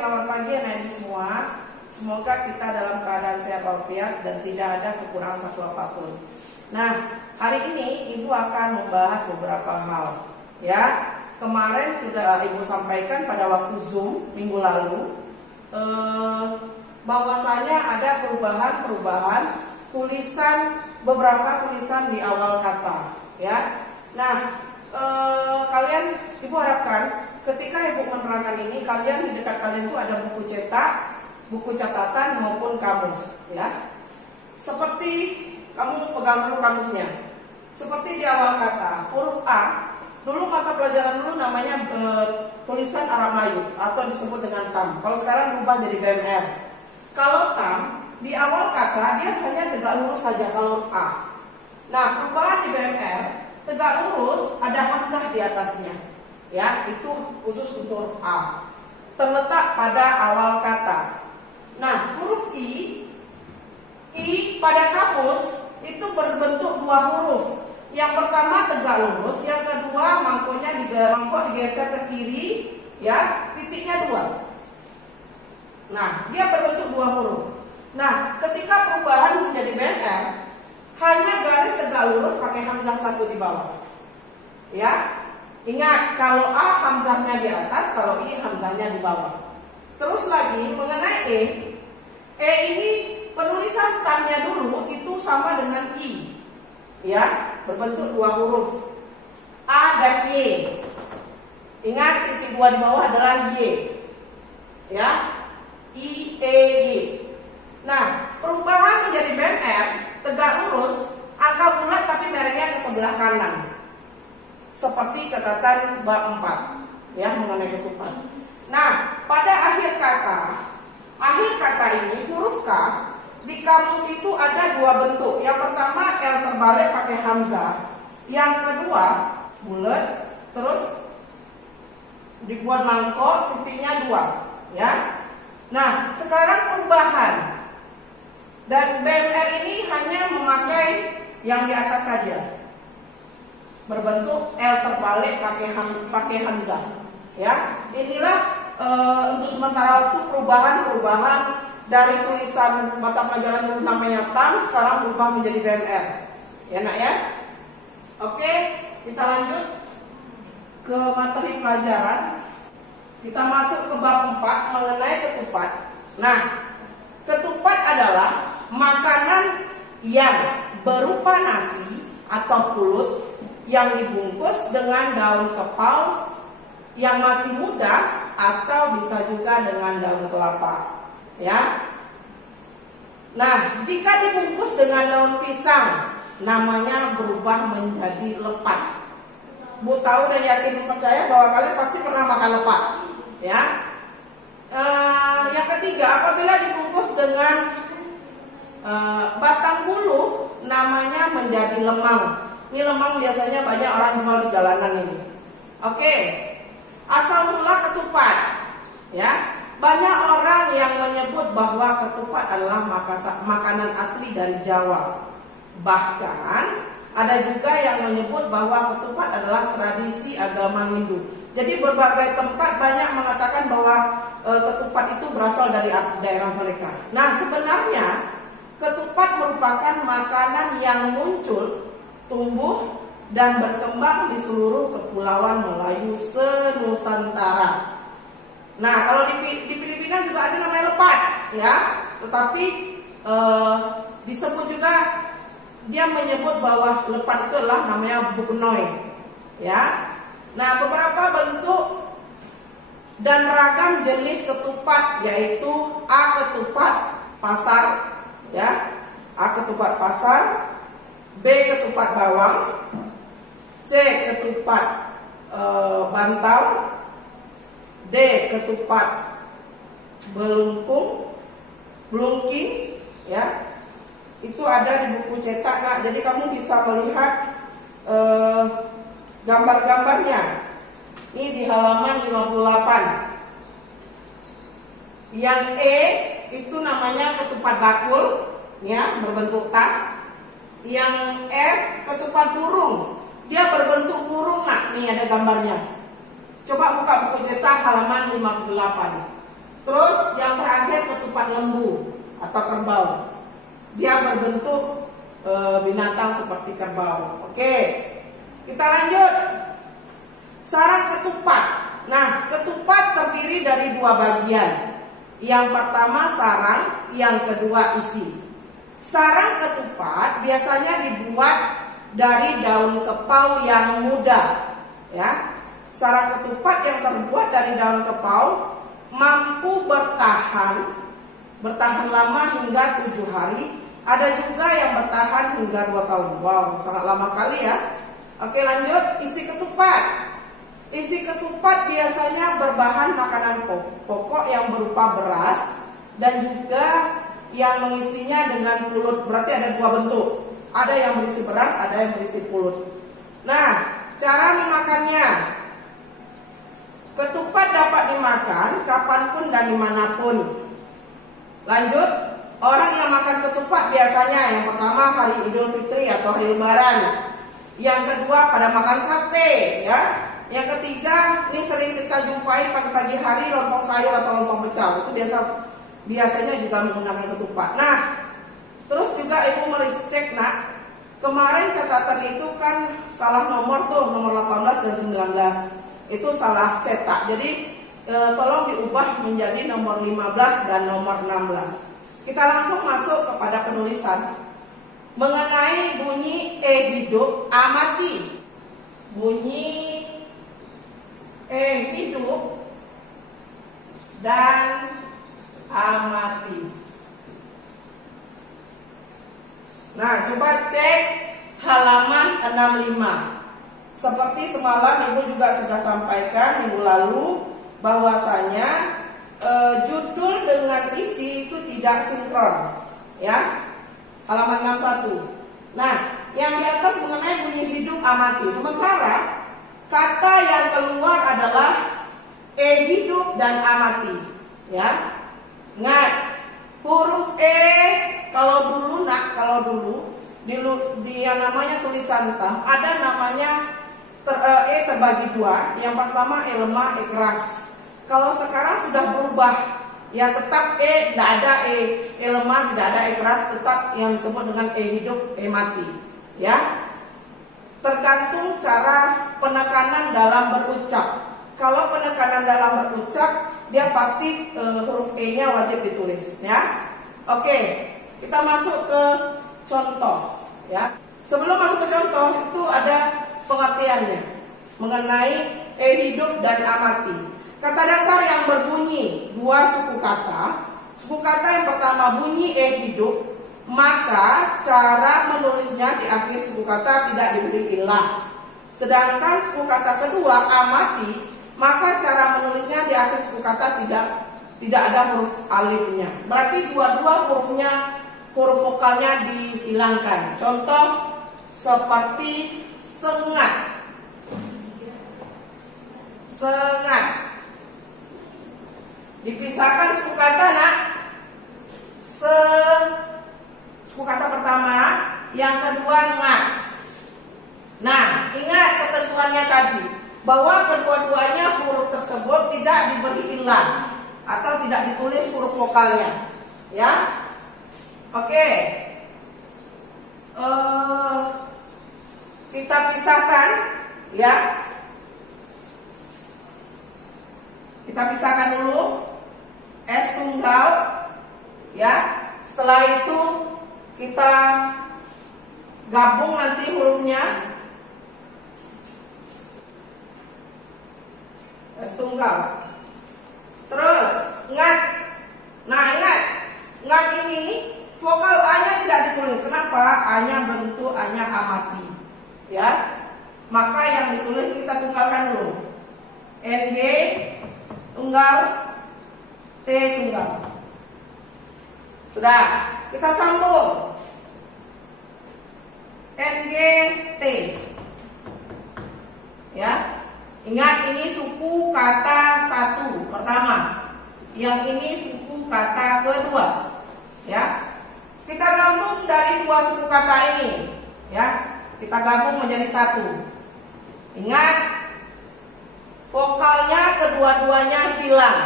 selamat pagi anak-anak semua. Semoga kita dalam keadaan sehat walafiat dan tidak ada kekurangan satu apapun. Nah, hari ini Ibu akan membahas beberapa hal. Ya, kemarin sudah Ibu sampaikan pada waktu Zoom minggu lalu, bahwasanya ada perubahan beberapa tulisan di awal kata. Ya, nah, kalian Ibu harapkan ketika Ibu menerangkan ini, kalian di dekat kalian itu ada buku cetak, buku catatan maupun kamus, ya. Seperti kamu pegang dulu kamusnya. Seperti di awal kata, huruf A, dulu mata pelajaran dulu namanya tulisan Aramayu atau disebut dengan tam. Kalau sekarang berubah jadi BMR. Kalau tam, di awal kata dia hanya tegak lurus saja kalau huruf A. Nah, perubahan di BMR, tegak lurus ada hamzah di atasnya. Ya, itu khusus untuk A. Terletak pada awal kata. Nah, huruf I pada kamus itu berbentuk dua huruf. Yang pertama tegak lurus, yang kedua mangkok digeser ke kiri, ya, titiknya dua. Nah, dia berbentuk dua huruf. Nah, ketika perubahan menjadi BMR, hanya garis tegak lurus pakai hamzah satu di bawah. Ya. Ingat, kalau A hamzahnya di atas, kalau I hamzahnya di bawah. Terus lagi mengenai E ini penulisan tamnya dulu itu sama dengan I. Ya, berbentuk dua huruf. A dan Y. Ingat, titik dua di bawah adalah Y. Ya. I, E, Y. Nah, perubahan menjadi BMR, tegak lurus, angka bulat tapi merahnya ke sebelah kanan. Seperti catatan bab 4, ya, mengenai ketupat. Nah, pada akhir kata ini huruf K di kamus itu ada dua bentuk. Yang pertama L terbalik pakai hamzah, yang kedua bulat, terus dibuat mangkok, titiknya dua, ya. Nah, sekarang perubahan dan BMR ini hanya memakai yang di atas saja. Berbentuk L terbalik pakai hamzah, ya. Inilah untuk sementara waktu perubahan dari tulisan mata pelajaran dulu namanya tam, sekarang berubah menjadi BMR, ya nak ya. Oke, kita lanjut ke materi pelajaran. Kita masuk ke bab 4 mengenai ketupat. Nah, ketupat adalah makanan yang berupa nasi atau pulut yang dibungkus dengan daun kepal yang masih muda atau bisa juga dengan daun kelapa, ya. Nah, jika dibungkus dengan daun pisang, namanya berubah menjadi lepat. Bu tahu dan yakin percaya bahwa kalian pasti pernah makan lepat, ya. Yang ketiga, apabila dibungkus dengan batang bulu, namanya menjadi lemang. Ini lemang biasanya banyak orang jual di jalanan ini. Oke. Asal mula ketupat, ya. Banyak orang yang menyebut bahwa ketupat adalah makanan asli dari Jawa. Bahkan ada juga yang menyebut bahwa ketupat adalah tradisi agama Hindu. Jadi berbagai tempat banyak mengatakan bahwa ketupat itu berasal dari daerah mereka. Nah, sebenarnya ketupat merupakan makanan yang muncul, tumbuh dan berkembang di seluruh kepulauan Melayu senusantara. Nah, kalau di Filipina juga ada namanya lepat, ya. Tetapi disebut juga, dia menyebut bahwa lepat itu adalah namanya buknoy, ya. Nah, beberapa bentuk dan ragam jenis ketupat yaitu A. ketupat pasar, ya. A. ketupat pasar, B. ketupat bawang, C. ketupat bantal, D. ketupat belungking, ya. Itu ada di buku cetak, nak. Jadi kamu bisa melihat gambar-gambarnya. Ini di halaman 58. Yang E itu namanya ketupat bakul, ya, berbentuk tas. Yang F ketupat burung, dia berbentuk burung, nak. Nih ada gambarnya. Coba buka buku cetak halaman 58. Terus yang terakhir ketupat lembu atau kerbau. Dia berbentuk binatang seperti kerbau. Oke, kita lanjut. Sarang ketupat. Nah, ketupat terdiri dari dua bagian. Yang pertama sarang, yang kedua isi. Sarang ketupat biasanya dibuat dari daun kepau yang muda. Ya, sarang ketupat yang terbuat dari daun kepau mampu bertahan lama hingga 7 hari. Ada juga yang bertahan hingga 2 tahun. Wow, sangat lama sekali ya. Oke, lanjut. Isi ketupat. Isi ketupat biasanya berbahan makanan pokok yang berupa beras dan juga yang mengisinya dengan pulut. Berarti ada dua bentuk. Ada yang berisi beras, ada yang berisi pulut. Nah, cara memakannya. Ketupat dapat dimakan kapanpun dan dimanapun. Lanjut, orang yang makan ketupat biasanya yang pertama hari Idul Fitri atau hari Lebaran. Yang kedua pada makan sate, ya. Yang ketiga, ini sering kita jumpai pagi-pagi hari lontong sayur atau lontong pecel. Itu biasanya juga menggunakan ketupat. Nah, terus juga ibu mericek, nak. Kemarin catatan itu kan salah nomor tuh, nomor 18 dan 19. Itu salah cetak. Jadi tolong diubah menjadi nomor 15 dan nomor 16. Kita langsung masuk kepada penulisan. Mengenai bunyi hidup, amati. Bunyi hidup dan amati. Nah, coba cek halaman 65. Seperti semalam ibu juga sudah sampaikan minggu lalu bahwasanya judul dengan isi itu tidak sinkron, ya. Halaman 61. Nah, yang di atas mengenai bunyi hidup amati. Sementara kata yang keluar adalah hidup dan amati, ya. Ingat, huruf kalau dulu di yang namanya tulisan hitam ada namanya terbagi dua. Yang pertama lemah, keras. Kalau sekarang sudah berubah, ya tetap tidak ada lemah, tidak ada keras, tetap yang disebut dengan hidup, mati, ya. Tergantung cara penekanan dalam berucap. Kalau penekanan dalam berucap, dia pasti huruf nya wajib ditulis, ya. Oke, kita masuk ke contoh, ya. Sebelum masuk ke contoh itu ada pengertiannya mengenai hidup dan amati. Kata dasar yang berbunyi dua suku kata. Suku kata yang pertama bunyi hidup, maka cara menulisnya di akhir suku kata tidak diberi ilah. Sedangkan suku kata kedua amati, maka cara menulisnya di akhir suku kata tidak ada huruf alifnya. Berarti dua-dua huruf vokalnya dihilangkan. Contoh seperti sengat. Sengat. Dipisahkan suku kata, nak. Suku kata pertama, yang kedua ngat. Nah, ingat ketentuannya tadi bahwa kedua-duanya huruf tersebut tidak diberi ilah atau tidak ditulis huruf vokalnya, ya. Oke. Kita pisahkan, ya. Kita pisahkan dulu S tunggal, ya. Setelah itu kita gabung nanti hurufnya S tunggal. Terus ngat. Nah, ingat, ngat ini vokal A-nya tidak ditulis. Kenapa? A-nya bentuk A-nya amati, ya. Maka yang ditulis kita tunggalkan dulu. NG tunggal, T tunggal. Sudah, kita sambung. NGT. Ya. Ingat, ini suku kata satu pertama. Yang ini suku kata kedua. Ya. Kita gabung dari dua suku kata ini, ya. Kita gabung menjadi satu. Ingat, vokalnya kedua-duanya hilang.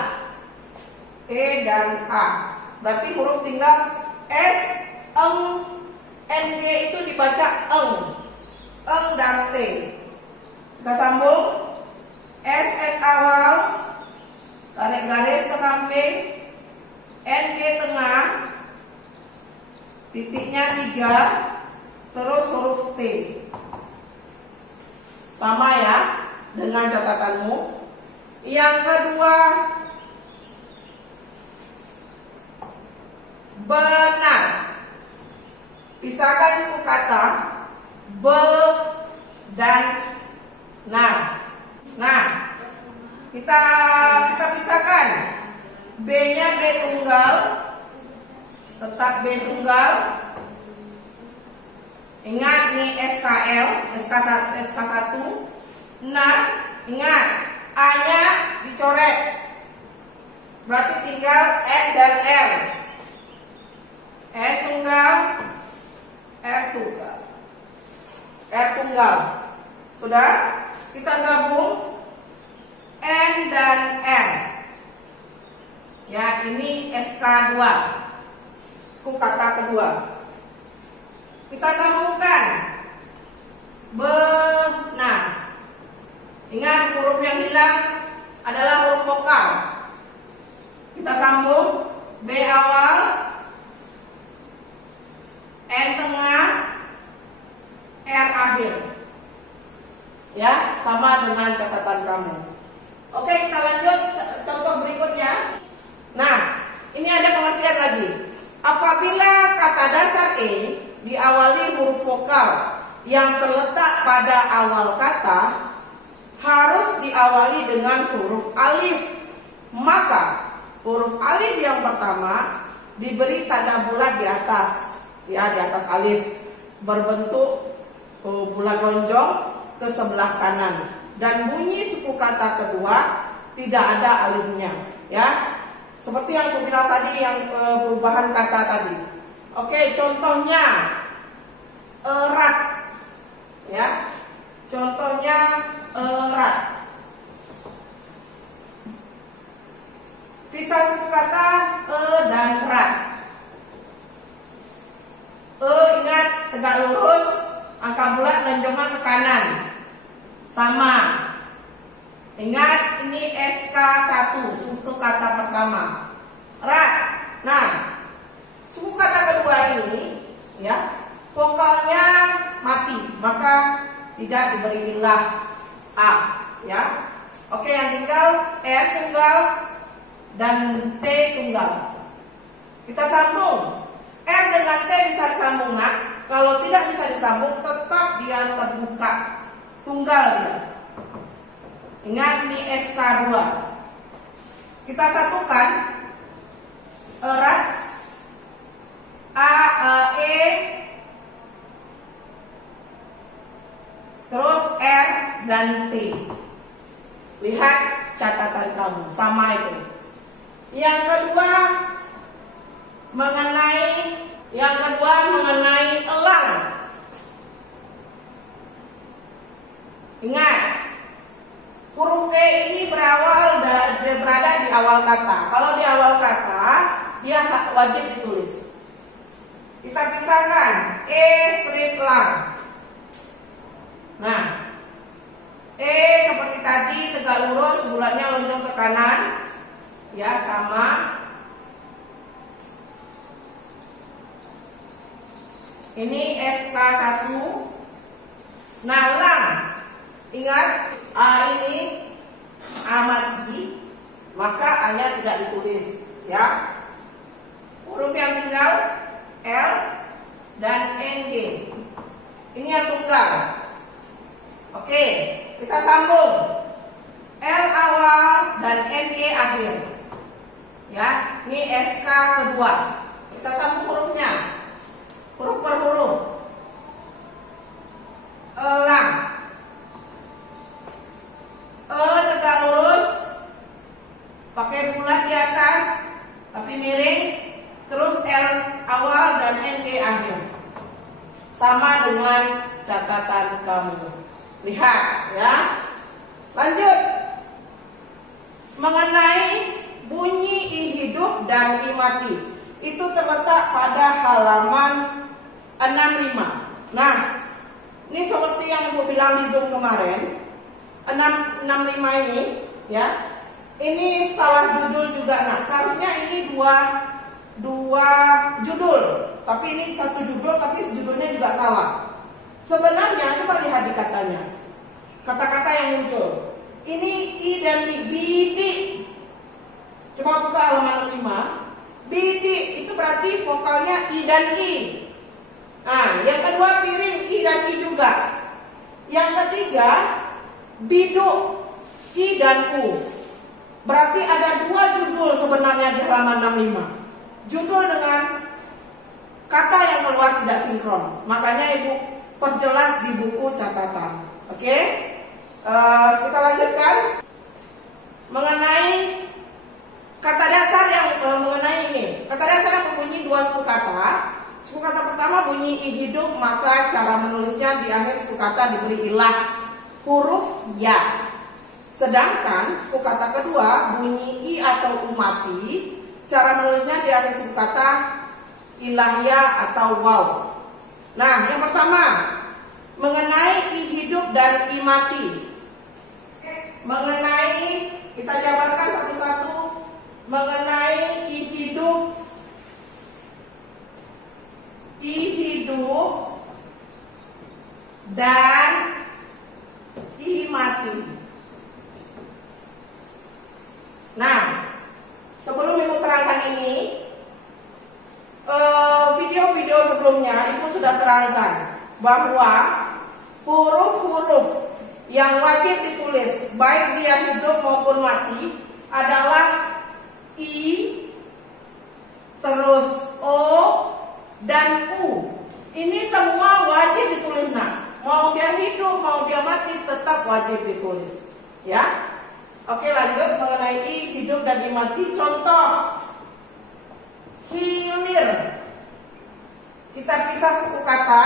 E dan A. Berarti huruf tinggal S, eng, NG itu dibaca eng dan T. Kita sambung. S awal, tarik garis ke samping, NG tengah, titiknya 3, terus huruf T. Sama ya dengan catatanmu. Yang kedua, benar. Pisahkan suku kata be dan nar. Nah, kita pisahkan. B-nya B tunggal, tetap B tunggal. Ingat nih SKL, SK1. Nah, ingat A-nya dicoret. Berarti tinggal N dan R. N tunggal, R tunggal. R tunggal. Sudah? Kita gabung N dan R. Ya, ini SK2. Suku kata kedua. Kita sambungkan. Benar. Ingat huruf yang hilang adalah huruf vokal. Kita sambung B awal, N tengah, R akhir. Ya, sama dengan catatan kamu. Oke, kita lanjut contoh berikutnya. Nah, ini ada pengertian lagi. Apabila kata dasar E diawali huruf vokal yang terletak pada awal kata harus diawali dengan huruf alif, maka huruf alif yang pertama diberi tanda bulat di atas, ya, di atas alif berbentuk bulat lonjong ke sebelah kanan, dan bunyi suku kata kedua tidak ada alifnya, ya. Seperti yang aku bilang tadi, yang perubahan kata tadi. Oke, contohnya erat, ya. Contohnya erat. Pisah suku kata dan rat. Ingat tegak lurus, angka bulat lonjongan ke kanan. Sama. Ingat ini SK1, suku kata pertama. Rat. Nah, suku kata kedua ini, ya, vokalnya mati, maka tidak diberi ilah A, ya. Oke, yang tinggal R tunggal dan T tunggal. Kita sambung. R dengan T bisa disambung, nak. Kalau tidak bisa disambung, tetap dia terbuka. Tunggal dia. Ingat ini SK2. Kita satukan. Erat, A, E, terus R dan T. Lihat catatan kamu, sama itu. Yang kedua mengenai elang. Ingat, huruf K ini berada di awal kata. Kalau di awal kata, dia wajib ditulis. Kita pisahkan E strip lang. Nah, E seperti tadi tegak lurus, bulatnya lonjong ke kanan, ya, sama. Ini SK1. Nah, lang. Ingat A ini A mati, maka A-nya tidak ditulis, ya. Huruf yang tinggal L dan NG. Ini yang tunggal. Oke, kita sambung. L awal dan NG akhir. Ya, ini SK kedua. Kita sambung hurufnya. Huruf per huruf. Elang. Tegak lurus. Pakai bulat di atas, tapi miring. Terus L awal dan NG akhir. Sama dengan catatan kamu. Lihat, ya. Lanjut. Mengenai bunyi I hidup dan I mati. Itu terletak pada halaman 65. Nah, ini seperti yang Ibu bilang di Zoom kemarin, 65 ini ya. Ini salah judul juga. Nah, seharusnya ini dua judul, tapi ini satu judul tapi judulnya juga salah. Sebenarnya coba lihat di katanya. Kata-kata yang muncul. Ini I dan I, bidik. Coba buka halaman 5. Bidik itu berarti vokalnya I dan I. Nah, yang kedua piring I dan I juga. Yang ketiga biduk I dan U. Berarti ada dua judul sebenarnya di halaman 65. Judul dengan kata yang keluar tidak sinkron. Makanya Ibu perjelas di buku catatan. Oke? Kita lanjutkan mengenai kata dasar yang mengenai ini. Kata dasar yang berbunyi dua suku kata. Suku kata pertama bunyi I hidup, maka cara menulisnya di akhir suku kata diberi ilah huruf ya. Sedangkan suku kata kedua bunyi I atau U mati, cara menulisnya di akhir suku kata ilah ya atau waw. Nah, yang pertama mengenai I hidup dan I mati. Mengenai, kita jabarkan satu-satu. Mengenai I hidup dan I mati. Nah, sebelum Ibu terangkan ini, video-video sebelumnya Ibu sudah terangkan bahwa huruf-huruf yang wajib ditulis baik dia hidup maupun mati adalah I, terus O, dan U. Ini semua wajib ditulis. Nah, mau dia hidup mau dia mati tetap wajib ditulis. Ya. Oke, lanjut mengenai I hidup dan I mati. Contoh hilir. Kita pisah suku kata.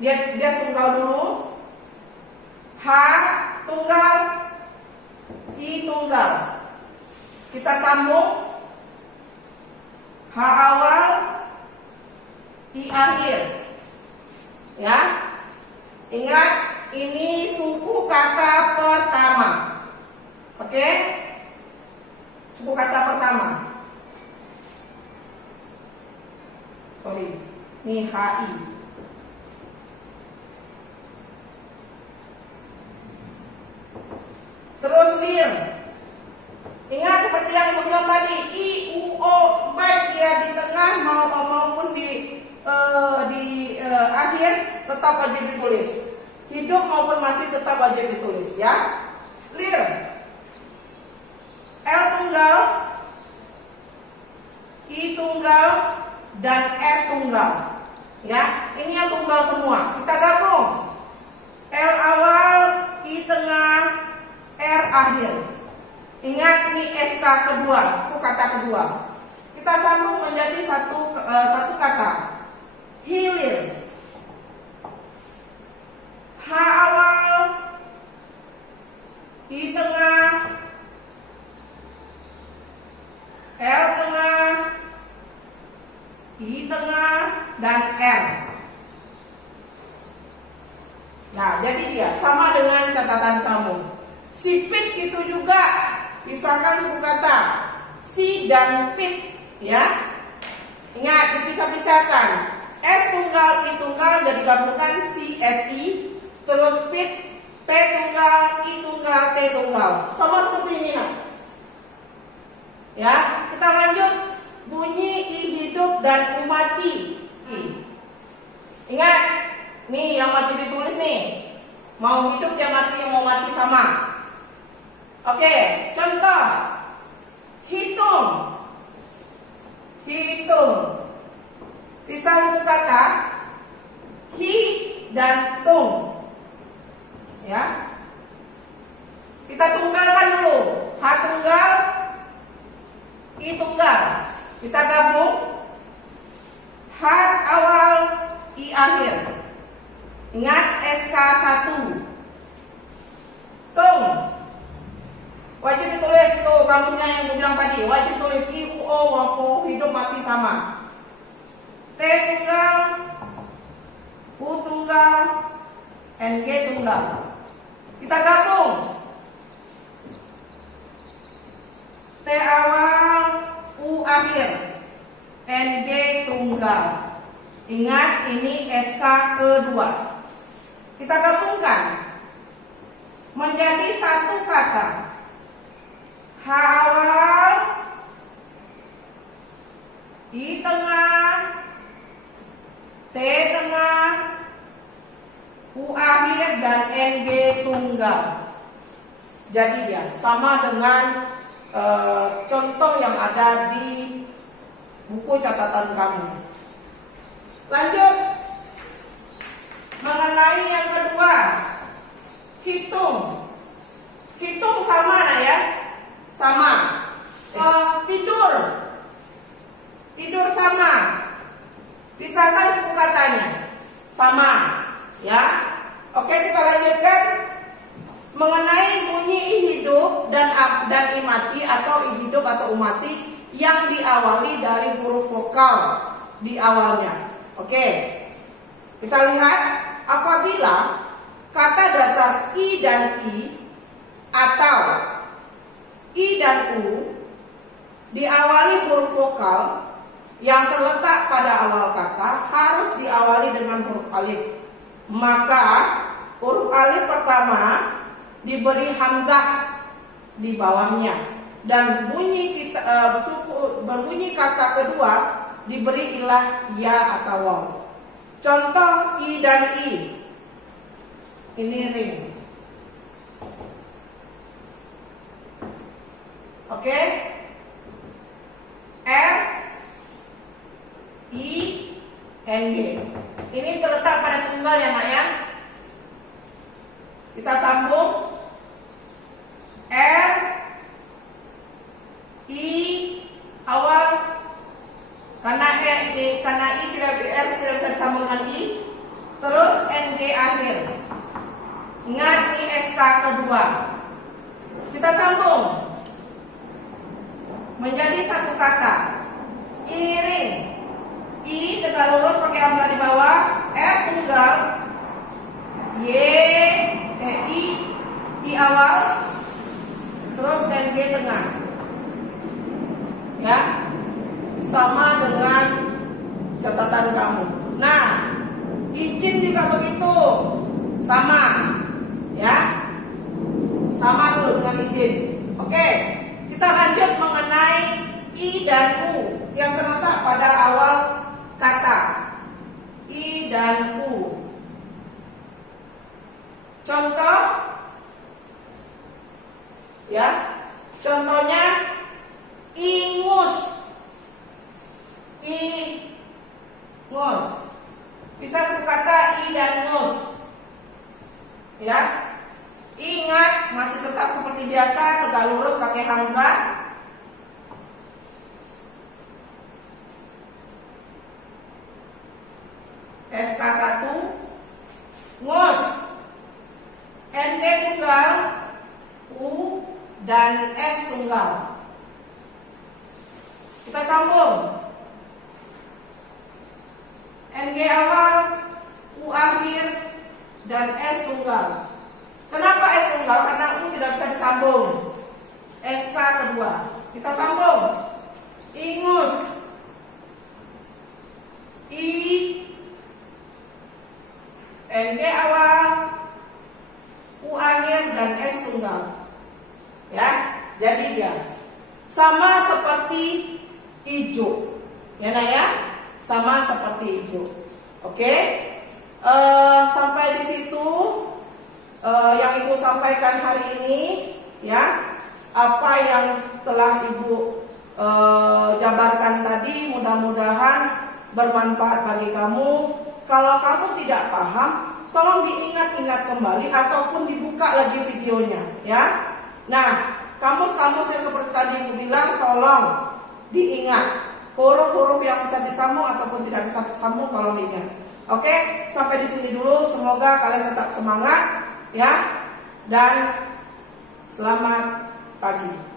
Dia tunggal dulu. H tunggal, I tunggal. Kita sambung. H awal, I akhir. Ya. Ingat, ini suku kata pertama. Oke? Suku kata pertama. Sorry. Ini HI. Terus lir. Ingat seperti yang Ibu bilang tadi, I, U, O, baik dia di tengah maupun di akhir tetap wajib ditulis. Hidup maupun mati tetap wajib ditulis, ya. Lir. L tunggal, I tunggal, dan R tunggal. Ya, ini yang tunggal semua. Kita gabung. L awal, I tengah, R akhir. Ingat ini SK kedua, suku kata kedua. Kita sambung menjadi satu kata. Hilir. H awal, I tengah, L tengah, I tengah, dan R. Nah, jadi dia sama dengan catatan kamu. Sipit itu juga, pisahkan suku kata si dan pit, ya. Ingat, dipisah-pisahkan. S tunggal, I tunggal, jadi gabungkan si, SI. Terus pit, P tunggal, I tunggal, T tunggal. Sama seperti ini, nah. Ya, kita lanjut. Bunyi I hidup dan U mati. Ingat, nih yang wajib ditulis nih. Mau hidup dia mati, yang mau mati sama. Oke, contoh. Hitung. Hitung. Pisah suku kata hi dan tung. Ya. Kita tunggalkan dulu. H tuh kamusnya yang gue bilang tadi, wajib tulis I, U, O, waktu hidup mati sama. T tunggal, U tunggal, NG tunggal. Kita gabung. T awal, U akhir, NG tunggal. Ingat ini SK kedua. Kita gabungkan menjadi satu kata. H awal, I tengah, T tengah, U akhir, dan NG tunggal. Jadi dia sama dengan contoh yang ada di buku catatan kamu. Lanjut mengenai yang kedua, hitung. Hitung sama nah ya, sama. Tidur, tidur sama. Pisahkan suku katanya, sama. Ya, oke kita lanjutkan mengenai bunyi I hidup dan I mati atau I hidup atau U mati yang diawali dari huruf vokal di awalnya. Oke, kita lihat apabila kata dasar I dan I atau I dan U diawali huruf vokal yang terletak pada awal kata harus diawali dengan huruf alif. Maka huruf alif pertama diberi hamzah di bawahnya dan berbunyi kata kedua diberi ilah ya atau waw. Contoh I dan I. Ini ring. Oke. R I N G. Ini terletak pada tunggal ya Mak ya. Kita sambung. R I awal karena I tidak bisa disambung dengan I. Terus NG akhir. Ingat ini SK kedua. Kita sambung menjadi satu kata. Iring. I tegak lurus pakai hamzah di bawah. R tunggal. I awal. Terus NG tengah. Ya, sama dengan catatan kamu. Nah, izin juga begitu, sama, ya, sama tuh dengan izin. Oke, kita lanjut mengenai I dan U yang terletak pada awal kata. I dan U. Contoh, ya, contohnya ingus. Ingus. Bisa suku kata I dan ngus. Ya. Ingat masih tetap seperti biasa tegak lurus pakai hamzah. SK1 ngus. NG tunggal, U dan S tunggal. Kita sambung. NG awal, U akhir, dan S tunggal. Kenapa S tunggal? Karena U tidak bisa disambung. SK kedua. Kita sambung. Ingus. I. NG awal, U akhir, dan S tunggal. Ya, jadi dia sama seperti hijau. Ya nah ya, sama seperti hijau. Oke, sampai di situ yang Ibu sampaikan hari ini. Ya, apa yang telah Ibu jabarkan tadi mudah-mudahan bermanfaat bagi kamu. Kalau kamu tidak paham, tolong diingat-ingat kembali ataupun dibuka lagi videonya, ya. Nah, kamus-kamus yang seperti tadi Ibu bilang, tolong diingat huruf-huruf yang bisa disambung ataupun tidak bisa disambung, tolong diingat. Oke, sampai di sini dulu. Semoga kalian tetap semangat, ya. Dan selamat pagi.